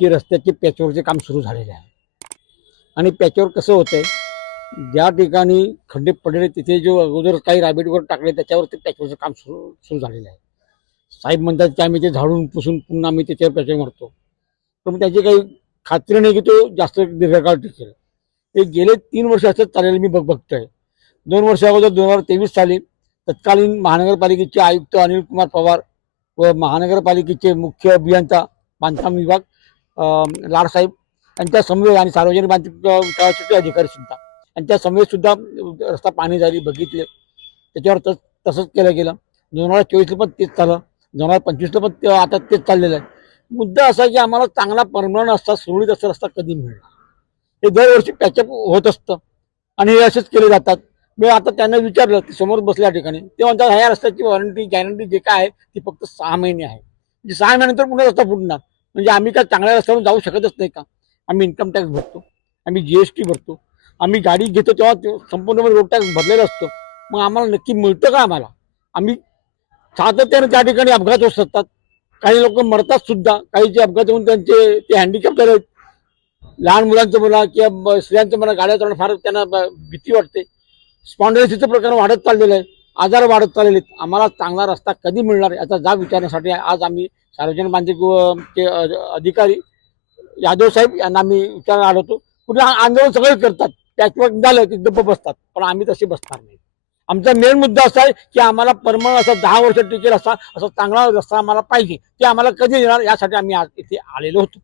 की रस्त्याचे पॅचवरचे काम सुरू झालेले आहे. आणि पॅचवर कसं होतंय? ज्या ठिकाणी खड्डे पडले तिथे जो अगोदर काही राबीटवर टाकले त्याच्यावर ते पॅचवरचं काम सुरू सुरू झालेलं आहे. साहेब म्हणतात की आम्ही ते झाडून पुसून पुन्हा आम्ही त्याच्यावर पॅचवर मारतो. पण त्याची काही खात्री नाही की तो जास्त दीर्घकाळ टिकेल. ते गेले तीन वर्ष असंच चाललेलं मी बघ बघतोय. दोन वर्ष अगोदर दोन हजार तेवीस साली तत्कालीन महानगरपालिकेचे आयुक्त अनिल कुमार पवार व महानगरपालिकेचे मुख्य अभियंता बांधकाम विभाग लाडसाहेब यांच्या समवेत आणि सार्वजनिक बांधकामाचे अधिकारी सुद्धा. यांच्या समवेत सुद्धा रस्ता पाणी झाली बघितले. त्याच्यावर तस तसंच केलं गेलं. दोन हजार चोवीसला पण तेच झालं. दोन हजार पंचवीसला पण ते आता तेच चाललेलं आहे. मुद्दा असा की आम्हाला चांगला परमनंट असा सुरळीत असा रस्ता कधी मिळणार हे दरवर्षी पॅचअप होत असतं. आणि हे असेच केले जातात. मी आता त्यांना विचारलं ते समोर बसल्या ठिकाणी. ते म्हणतात ह्या रस्त्याची वॉरंटी गॅरंटी जे काय आहे ती फक्त सहा महिने आहे. म्हणजे सहा महिन्यानंतर पुन्हा रस्ता फुटणार. म्हणजे आम्ही काय चांगल्या रस्त्यावर जाऊ शकतच नाही का? आम्ही इन्कम टॅक्स भरतो आम्ही जी एस टी भरतो आम्ही गाडी घेतो तेव्हा तो संपूर्ण रोड टॅक्स भरलेला असतो. मग आम्हाला नक्की मिळतं का आम्हाला? आम्ही सातत्याने त्या ठिकाणी अपघात होत असतात काही लोक मरतात सुद्धा. काहीचे अपघात होऊन त्यांचे ते हँडिकॅप झाले लहान मुलांचं म्हणा किंवा स्त्रियांचं म्हणा गाड्या चालवणं फार त्यांना भीती वाटते. स्पॉन्डलिसीचं प्रकरण वाढत चाललेलं आहे. आजार वाढत चाललेले आहेत आम्हाला चांगला रस्ता कधी मिळणार याचा जाब विचारण्यासाठी आज आम्ही सार्वजनिक बांधकाम अधिकारी यादव साहेब यांना आम्ही विचारायला आलो होतो. कुठे आंदोलन सगळे करतात. पॅचवर्क झालं की गप्प बसतात. पण आम्ही तसे बसणार नाही. आमचा मेन मुद्दा असा आहे की आम्हाला परमनंट असा दहा वर्ष टिकेल असा असा चांगला रस्ता आम्हाला पाहिजे. ते आम्हाला कधी येणार यासाठी आम्ही आज इथे आलेलो होतो.